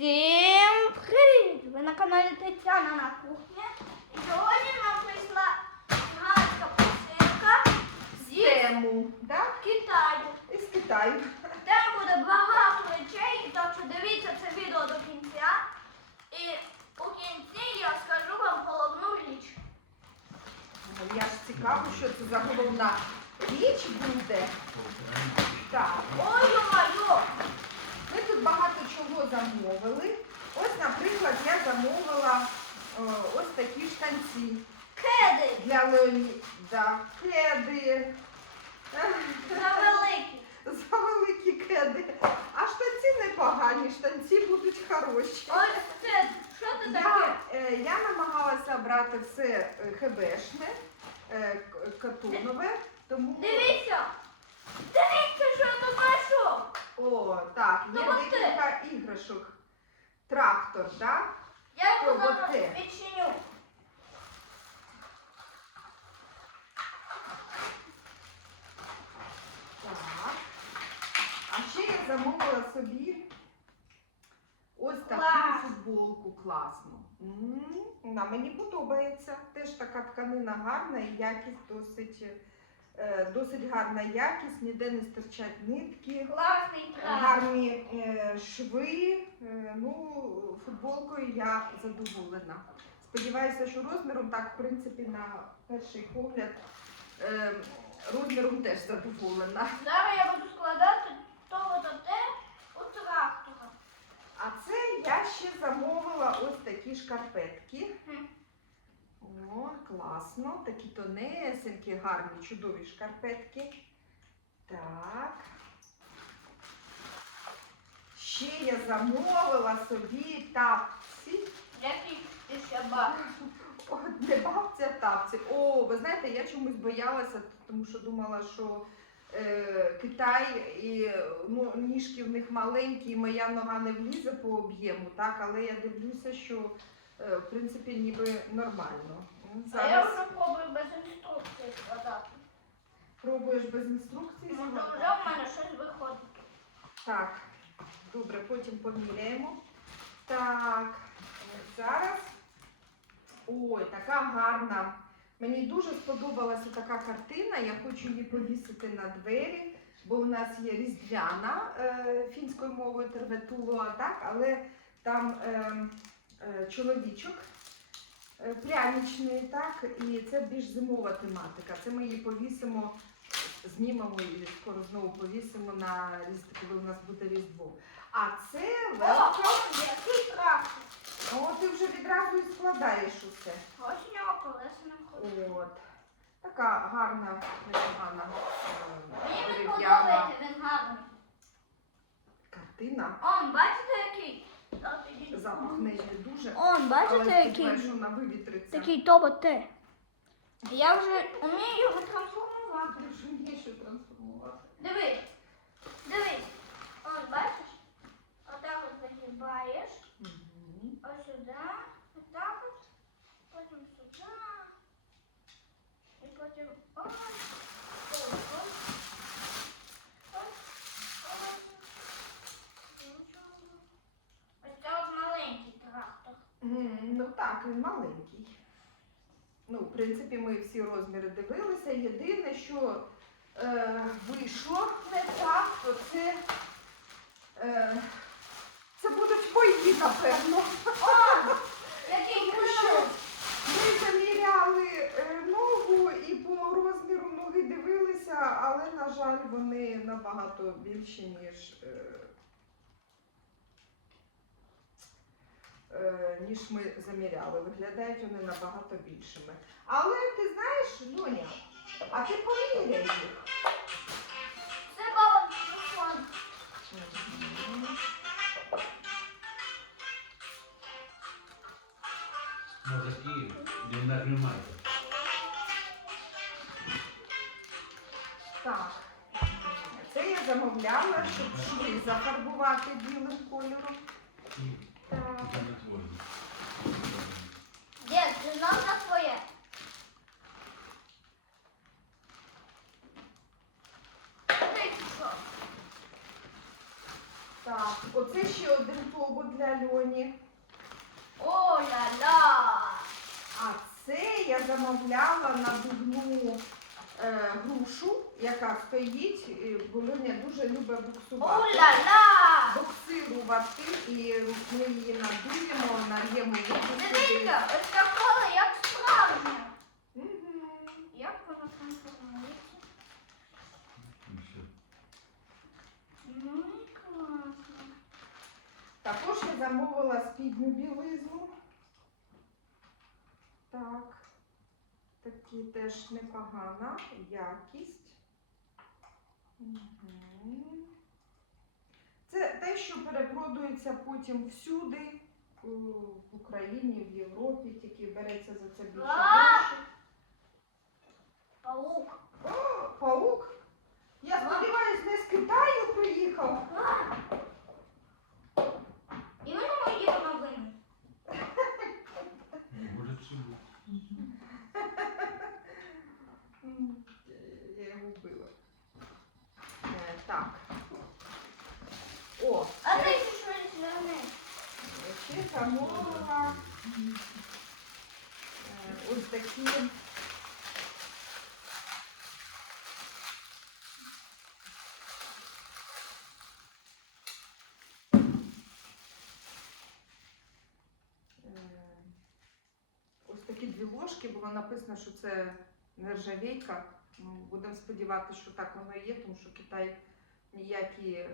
Всім привіт! Ви на каналі Тетяна на кухні. І сьогодні нам прийшла гадська посилка зі Тему, да? Китаю. Із Китаю. Там буде багато речей, так що дивіться це відео до кінця. І у кінці я скажу вам головну річ. Я ж цікаво, що це за головна річ буде. Так, Ой-ой-ой! Тут багато чого замовили. Ось, наприклад, я замовила е, ось такі штанці Кеди для Леоніда. Кеди. завеликі. За великі кеди. А штанці непогані, штанці будуть хороші. Ось це, що це таке? Я, е, я намагалася брати все е, хебешне, е, к- катонове, тому Дивіться! Дивіться, що я тут знайшов! О, так, є от декілька іграшок. Трактор, так? Я його зараз от відчиню. Так. А ще я замовила собі ось таку Клас. футболку класну. М, Вона мені подобається. Теж така тканина гарна і якість досить, е, досить гарна якість, ніде не стирчать нитки. Класний трак. Гарні е, шви. Е, ну, футболкою я задоволена. Сподіваюся, що розміром так, в принципі, на перший погляд, е, розміром теж задоволена. Зараз я буду складати того та те у трактора. А це я ще замовила ось такі шкарпетки. Хм. О, класно. Такі тонесенькі, гарні, чудові шкарпетки. Так. Ще я замовила собі тапці. Не бабця тапці. О, ви знаєте, я чомусь боялася, тому що думала, що е, Китай і ну, ніжки в них маленькі, і моя нога не влізе по об'єму, так, але я дивлюся, що в принципі ніби нормально. А я Зараз вже пробую без інструкції складати. пробуєш без інструкції. Ну, вже в мене щось виходить. Так, добре, потім поміряємо. Так, зараз. Ой, така гарна. Мені дуже сподобалася така картина. Я хочу її повісити на двері, бо у нас є різдвяна е, фінською мовою терветулуа, так, але там е, е, чоловічок е, пряничний, так, і це більш зимова тематика. Це ми її повісимо знімемо і скоро знову повісимо на різдво, коли у нас буде різдво. А це О, який трактор. О, ти вже відразу і складаєш усе. Ось у нього колеса входить. От. Така гарна, непогана Мені е, не дерев'яна подобається, він гарний. картина. Он, бачите який? Запах не дуже. Он, бачите сподіваюся, який? що вона вивітриться. Такий тоботе. Я вже вмію його трансформувати. Ти вже вмієш трансформувати. Дивись, дивись. Он, бачиш? Отак от загибаєш. Мгм. Ось сюди. Отак от. Потім сюди. І потім ось. Ось. Ось. Ось. Ось. Ось це от маленький трактор. М, Ну так, він маленький. Ну, в принципі, ми всі розміри дивилися. Єдине, що е, вийшло не так, то це, е, це будуть мої, напевно. Який Тому що ми заміряли е, ногу і по розміру ноги дивилися, але, на жаль, вони набагато більші, ніж. Е, ніж ми заміряли. Виглядають вони набагато більшими. Але ти знаєш, Доня, а ти поміряй їх. Це баба телефон. Может и не нажимайте. Так. Це я замовляла, щоб шви зафарбувати білим кольором. И Так. это не сложно. Дід, ти знав на твоє? Ти що? Так, от Оце ще один тобот для Льоні. О-ля-ля! А це я замовляла на дубну е, грушу, яка стоїть, і бо Льоня дуже любить буксувати. О-ля-ля! Буксирувати, і ми її надуємо, нальємо воду сюди. Дивіться, ось така, як справжня. Мгм. Як вона трансформується? Ну, і класно. Також я замовила спідню білизну. Так. Такі теж непогана якість. Мгм. Це те, що перепродується потім всюди, в Україні, в Європі, тільки береться за це більше грошей. Паук. О, Паук? Я сподіваюся, не з Китаю приїхав. І ми не мої новини. Може це бути. Я його вбила. Е, Так. А ось такі. Ось такі дві ложки, було написано, що це нержавійка. Ну, Будемо сподіватися, що так воно і є, тому що Китай ніякі е,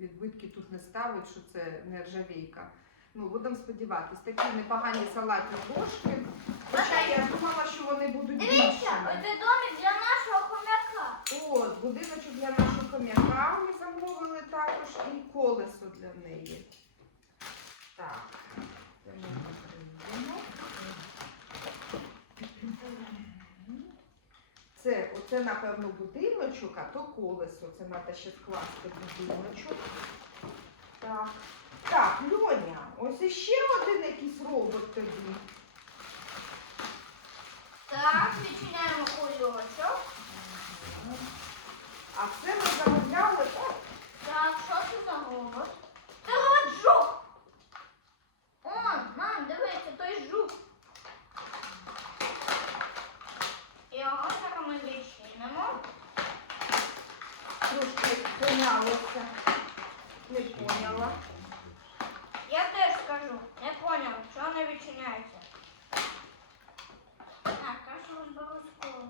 відбитки тут не ставить, що це нержавійка. Ну, будемо сподіватися, такі непогані салатні ложки. Хоча я думала, що вони будуть Дивіться, більшими. оце домик для нашого хомяка. От, будиночок для нашого хомяка ми замовили також і колесо для неї. Так, це ми закриємо. Це, напевно, будиночок, а то колесо. Це треба ще скласти будиночок. Так. Так, Льоня, ось іще один якийсь робот тобі. Так, відчиняємо кульочок. А це ми замовляли. Так, що це за робот? Це робот жук. О, мам, дивися, той жук. Його зараз ми відчинимо. Трошки понялося. Не поняла. Я теж скажу, не поняв, що не відчиняється. Так, кашу обов'язково.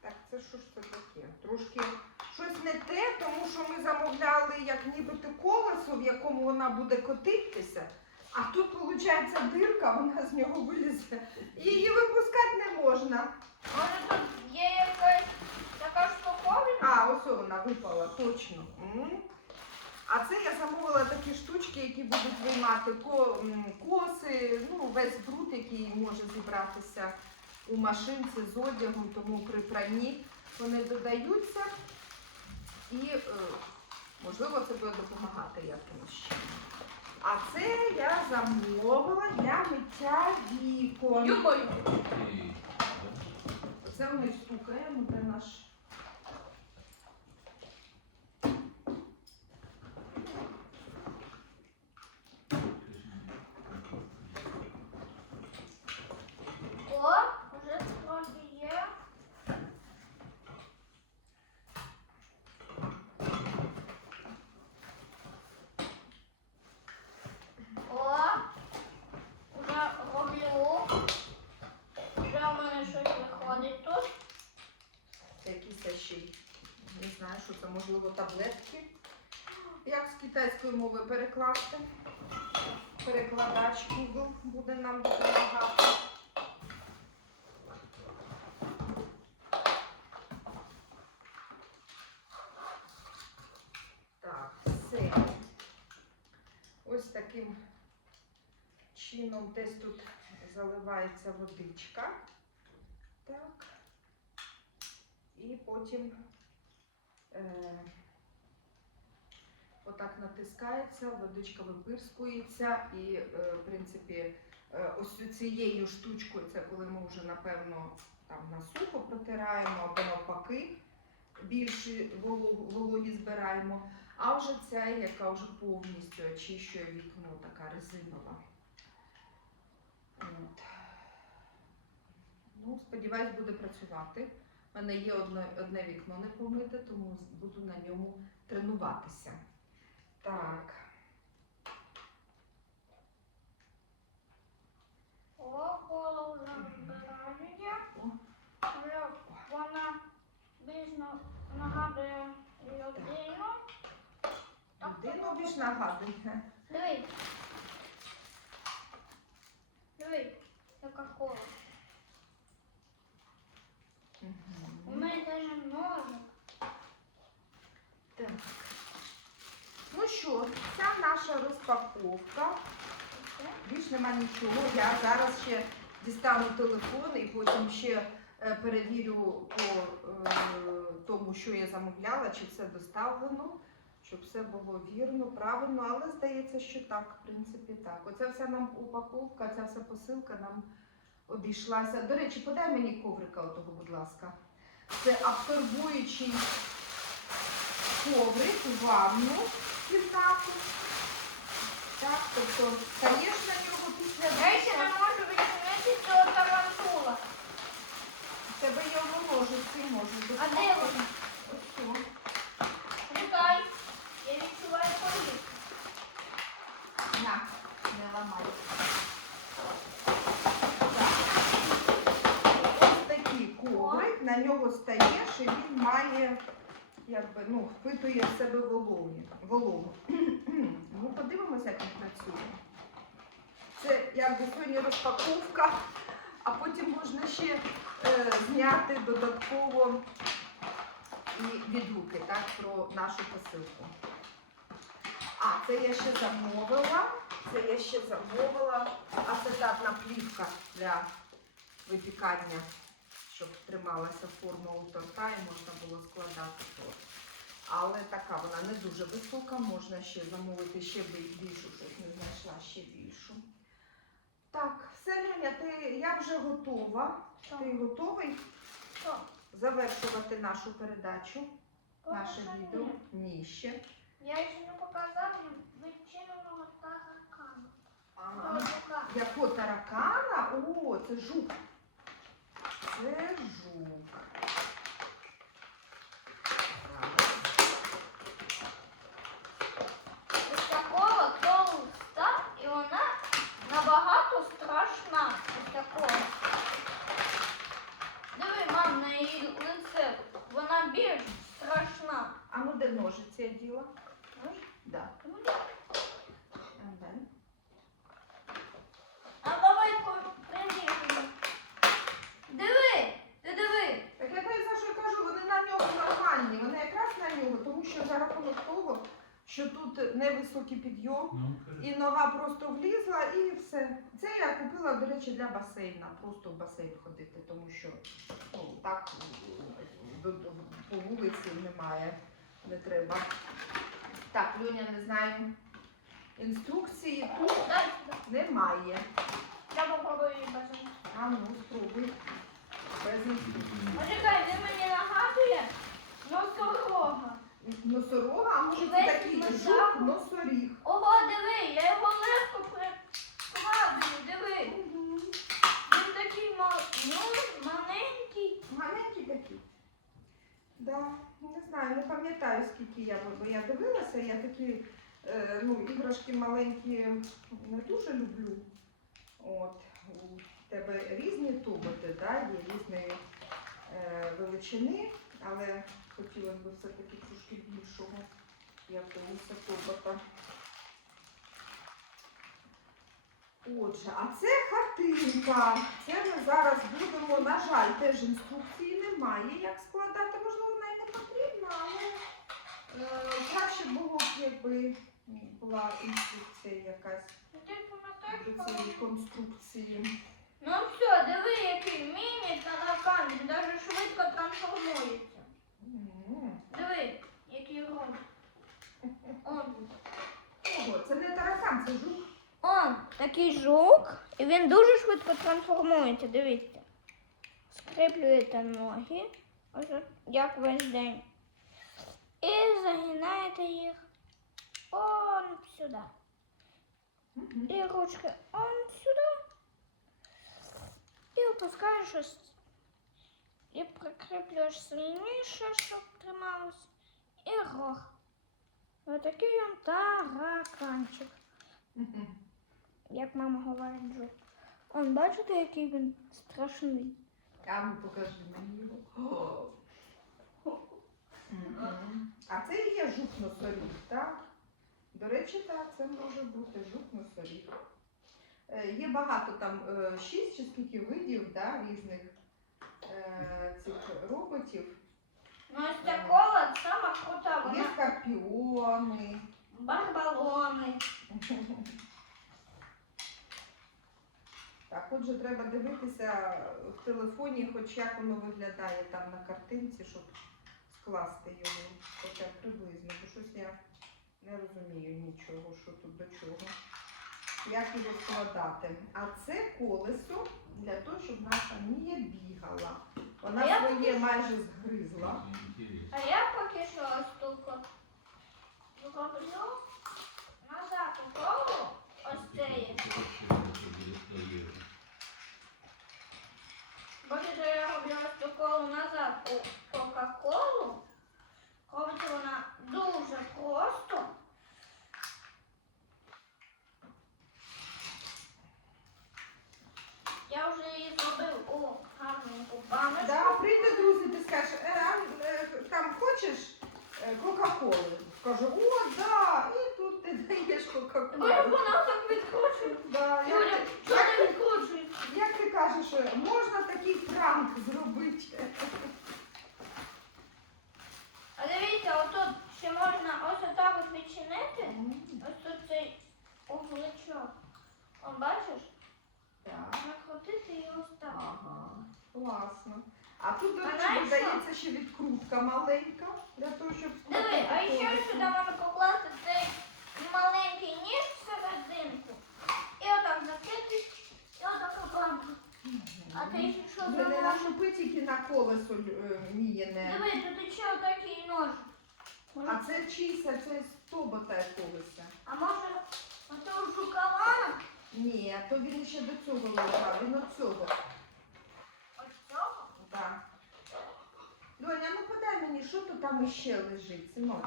Так, це що ж це таке? Трошки щось не те, тому що ми замовляли як нібито колесо, в якому вона буде котитися. А тут, виходить, дирка, вона з нього вилізе. Її випускати не можна. Може тут є якась така штуковина? А, ось вона випала, точно. М. А це я замовила такі штучки, які будуть виймати коси, ну, весь бруд, який може зібратися у машинці з одягом, тому при пранні вони додаються. І, е, можливо, це буде допомагати якимось чином. А це я замовила для миття вікон. Йомою! Це ми стукаємо, де наш. О, вже трохи є. О, вже роблю. Вже у мене щось виходить тут. Це якісь ще не знаю, що це, можливо, таблетки. Як з китайської мови перекласти? Перекладач Google буде нам допомагати. Так, все. Ось таким чином десь тут заливається водичка. Так. І потім е, отак натискається, водичка випирскується і, е, в принципі, е, ось цією штучкою, це коли ми вже, напевно, там на сухо протираємо або навпаки, більше вологі збираємо. А вже ця, яка вже повністю очищує вікно, така резинова. От. Ну, сподіваюсь, буде працювати. У мене є одне, одне вікно не помите, тому буду на ньому тренуватися. Так. О, голову розбирання. О. Вона більш нагадує людину. Людину більш нагадує. Дивись. Дивись, яка кола. У мене теж ножик. Так. Ну що, ця наша розпаковка. Більш нема нічого. Я зараз ще дістану телефон і потім ще е, перевірю по е, тому, що я замовляла, чи все доставлено, щоб все було вірно, правильно, але здається, що так, в принципі, так. Оця вся нам упаковка, ця вся посилка нам обійшлася. До речі, подай мені коврика отого, будь ласка. Це абсорбуючий коврик ванну кімнату. Так, тобто стаєш на нього після ще не можу відчинити цього тарантула. Тебе тебе є ти можеш А де вони? Ось що. Чекай. Я відчуваю повітря. На, не ламай. Ось такий нього і він має, якби, ну, впитує в себе вологу. вологу. ну, подивимося, як він працює. Це якби сьогодні розпаковка, а потім можна ще е, зняти додатково і відгуки так, про нашу посилку. А, це я ще замовила. Це я ще замовила ацетатна плівка для випікання, щоб трималася форма у торта і можна було складати торт. Але така вона не дуже висока, можна ще замовити ще більшу, щось не знайшла ще більшу. Так, все, Люня, ти, я вже готова. Що? Ти готовий Що? завершувати нашу передачу, наше відео? ні. Ще. Я ще не показав відчиненого таракана. Ага. Якого таракана? О, це жук. Це жук. Ось такого толста, і вона набагато страшна. Ось такого. Диви, мам, на її лице. Вона більш страшна. А ну де ножиці я діла? Нож? Да. Ну, А, де? А давай приріжемо. Диви, ти диви. Так я кажу, за що кажу, вони на нього нормальні. Вони якраз на нього, тому що за рахунок того, що тут невисокий підйом, Ну, і нога просто влізла, і все. Це я купила, до речі, для басейна. Просто в басейн ходити, тому що ну, так по вулиці немає, не треба. Так, Люня, не знаю. Інструкції тут немає. Я попробую її бажати. А ну, спробуй. Без інструкції. Почекай, він мені нагадує носорога. Носорога, а може це Весь такий жук носоріг. Ого, диви, я його легко пригадую, диви. Він такий мал... ну, маленький. Маленький такий. Да, не знаю, не пам'ятаю, скільки я, бо я дивилася, я такі е, ну, іграшки маленькі не дуже люблю. От, у тебе різні туботи, да, є різної е, величини, але хотілося б все-таки трошки більшого, як у тубота. Отже, а це хатинка. Це ми зараз будемо, на жаль, теж інструкції немає, як складати. Можливо, вона й не потрібна, але е, краще було б, якби була інструкція якась Ну, до цієї конструкції. Ну все, диви, який міні таракан, він навіть швидко трансформується. Диви, який рот. Он. Ого, це не таракан, це жук. Он такий жук, і він дуже швидко трансформується, дивіться. Скріплюєте ноги ось як весь день. І загинаєте їх он сюди. І ручки он сюди. І опускаєш ось. І прикріплюєш сильніше, щоб трималось. І рог. Отакий він тараканчик, як мама говорить жук. Он бачите, який він страшний. А ну покажи мені його. А це і є жук носоріг, так? До речі, так, це може бути жук носоріг. Е, Є багато там е, шість чи скільки видів да, різних е, цих роботів. Ну, ось кола сама крута, Є вона скорпіони. барбалони. Так, отже, треба дивитися в телефоні, хоч як воно виглядає там на картинці, щоб скласти його, хоча б приблизно, бо щось я не розумію нічого, що тут до чого. Як його складати. А це колесо для того, щоб наша Мія бігала. Вона А я своє майже згризла. А я поки що ось тут от зроблю назад у колу ось цей. Бачите, я роблю ось цю колу назад у Кока-Колу. Робиться вона дуже просто. Я вже її зробив у гарненьку. Да, прийде друзі, ти скажеш, е, а, е, там хочеш е, Кока-Коли? Скаже, о, да, і тут ти даєш Кока-Колу. вона так відкручує. Да, Юля, як, що ти відкручуєш? як ти кажеш, що можна такий пранк зробити? А дивіться, отут ще можна ось отак от відчинити. Ось тут цей угличок. О, бачиш? Так, Накрутити ага, класно. А тут, до речі, знаєш додається ще відкрутка маленька для того, щоб Диви, а ще колесо. сюди можна покласти цей маленький ніж всерединку. І отак закрити, і отак обрамку. А ти якщо Вже не замовиш... нашупи тільки на колесо е, мієне. Диви, тут ще отакий нож. А це чийся, це стобота колеса. А може оцього жукала? Ні, то він ще до цього лежав, він от цього. Ось цього? Так. Льоня, ну подай мені, що то там іще лежить, синок.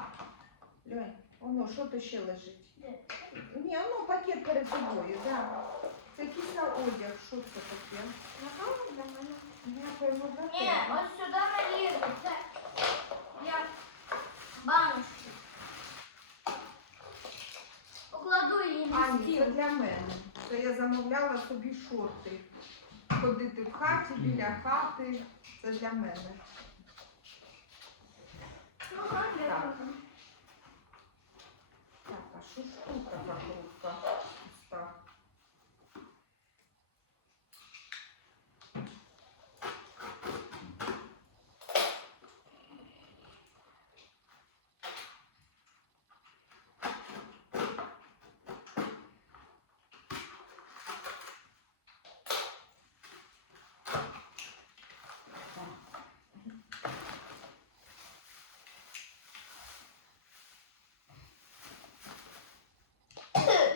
Льонь, воно, що то ще лежить? Ні, ну пакет перед тобою, так. Да. Це на одяг, що це таке? Ні, ось сюди не лізе. Це я баночку. Покладу її на ні, стіл. це для мене. Це я замовляла собі шорти. Ходити в хаті, біля хати. Це для мене. Ну, а для Так. Так, а що ж тут? Пуста.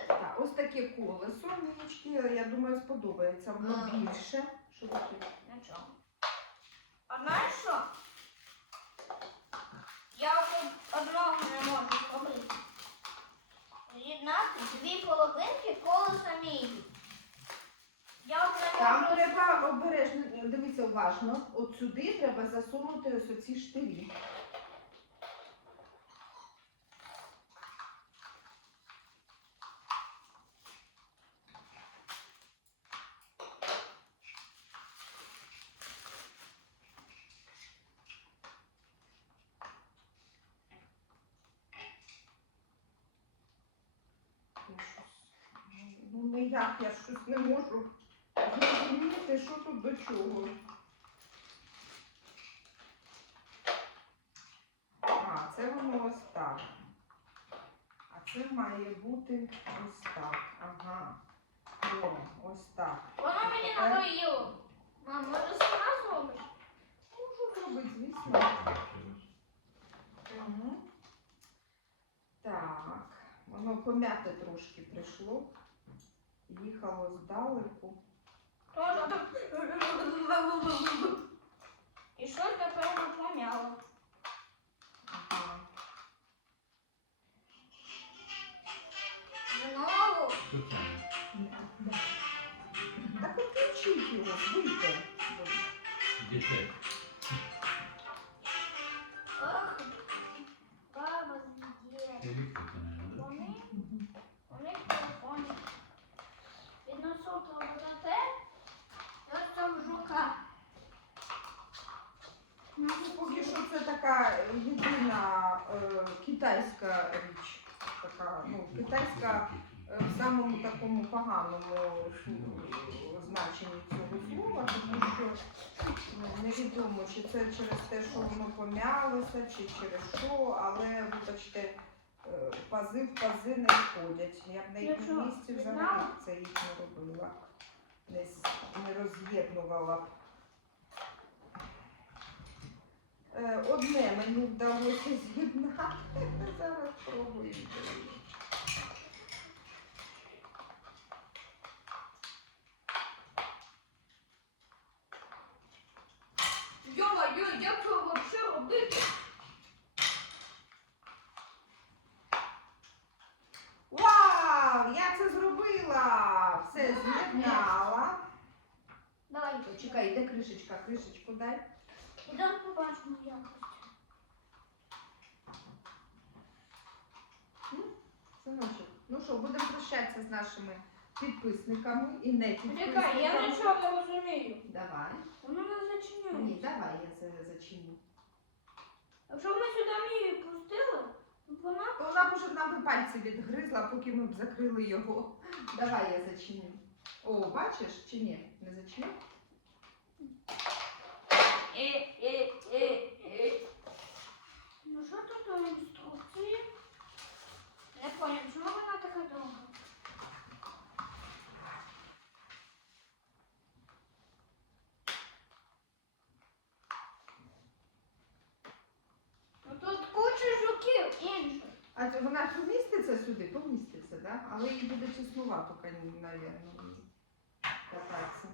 Так, ось таке колесо, Мілочки, я думаю, сподобається. Воно А. більше. Що таке? Нічого. А знаєш що? Я тут одного не можу зробити. З'єднати дві половинки колеса мії. Я от не Там можу. треба обережно, дивіться уважно. От сюди треба засунути ось оці штирі. Я щось- Ну ніяк я щось не можу зрозуміти, що тут до чого. А, це воно ось так. А це має бути ось так. Ага. О, ось так. Воно мені надоїло. Мам, може сама зробиш? Можу робити, звісно. Угу. Так, воно пом'яте трошки прийшло. Їхало здалеку. Тоже. І щось тепер помяло. Ага. Знову. Так включіть його, вийте. Дітей. Така єдина е, китайська річ. Така, ну, китайська е, в самому такому поганому е, значенні цього слова, тому що ну, невідомо, чи це через те, що воно пом'ялося, чи через що, але вибачте, е, пази в пази не входять. Я б на їх Якщо місці взагалі б це їх не робила, не, не роз'єднувала б. Е, Одне мені вдалося з'єднати. Зараз спробую. Йо-моє, як це взагалі робити? Вау! Я це зробила! Все з'єднала. Давай. Чекай, де кришечка? Кришечку дай. Ідемо побачимо якось. Синочок, ну що, будемо прощатися з нашими підписниками і не підписниками. Чекай, я нічого не розумію. Давай. Воно зачиняється. Ні, давай я це зачиню. Якщо ми сюди мію пустили, то вона То вона б уже нам би пальці відгризла, поки ми б закрили його. Давай я зачиню. О, бачиш чи ні? Не зачинив? Е, е, е. Ну що тут у інструкції? Не понял, чому вона така довга? Ну тут куча жуків інших. А це вона поміститься сюди? Поміститься, так? Да? Але їй буде тіснувато, мабуть, кататися.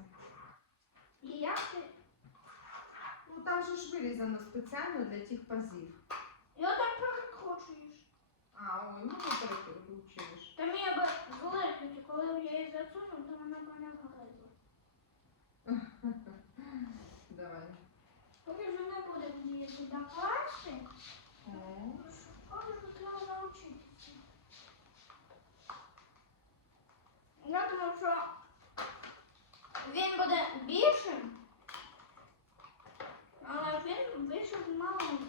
І як ти? Ну там же ж вирізано спеціально для тих пазів. Я так перекручуєш. А, ой, ну ти перекручуєш. Та мені би злипнути, коли я її засуну, то вона б не гризла. Давай. Поки вже не буде мені сюди класти, О. але ж треба навчитися. Я думаю, що він буде більшим, але він вийшов маленький.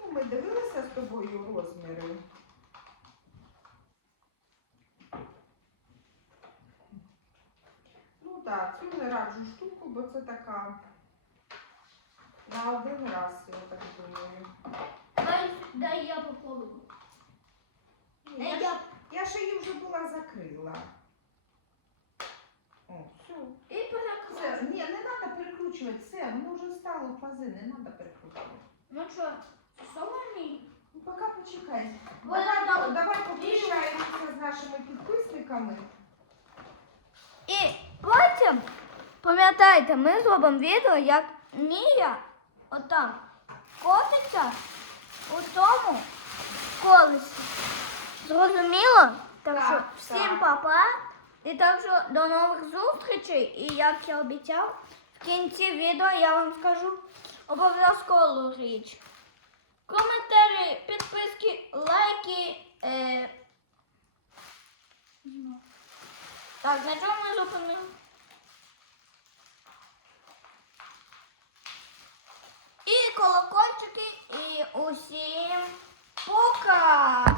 Ну, ми дивилися з тобою розміри. Ну так, цю не раджу штуку, бо це така на один раз, я так думаю. Дай, дай я попробую. Ні, Я, ж- я ще її вже була закрила. О, все. І Все, перекручу. ні, не треба перекручувати, все, воно вже стало в пази, не треба перекручувати. Ну що, солоні? Ну, поки почекай. Вона Давай, там- давай попрощаємося з нашими підписниками. І потім, пам'ятайте, ми зробимо відео, як Мія отам котиться у тому колесі. Зрозуміло? Так що Так, всім папа. І так що до нових зустрічей. І як я обіцяв, в кінці відео я вам скажу обов'язкову річ. Коментарі, підписки, лайки. Е... Так, на чому ми зупинили? І колокольчики, і усім пока!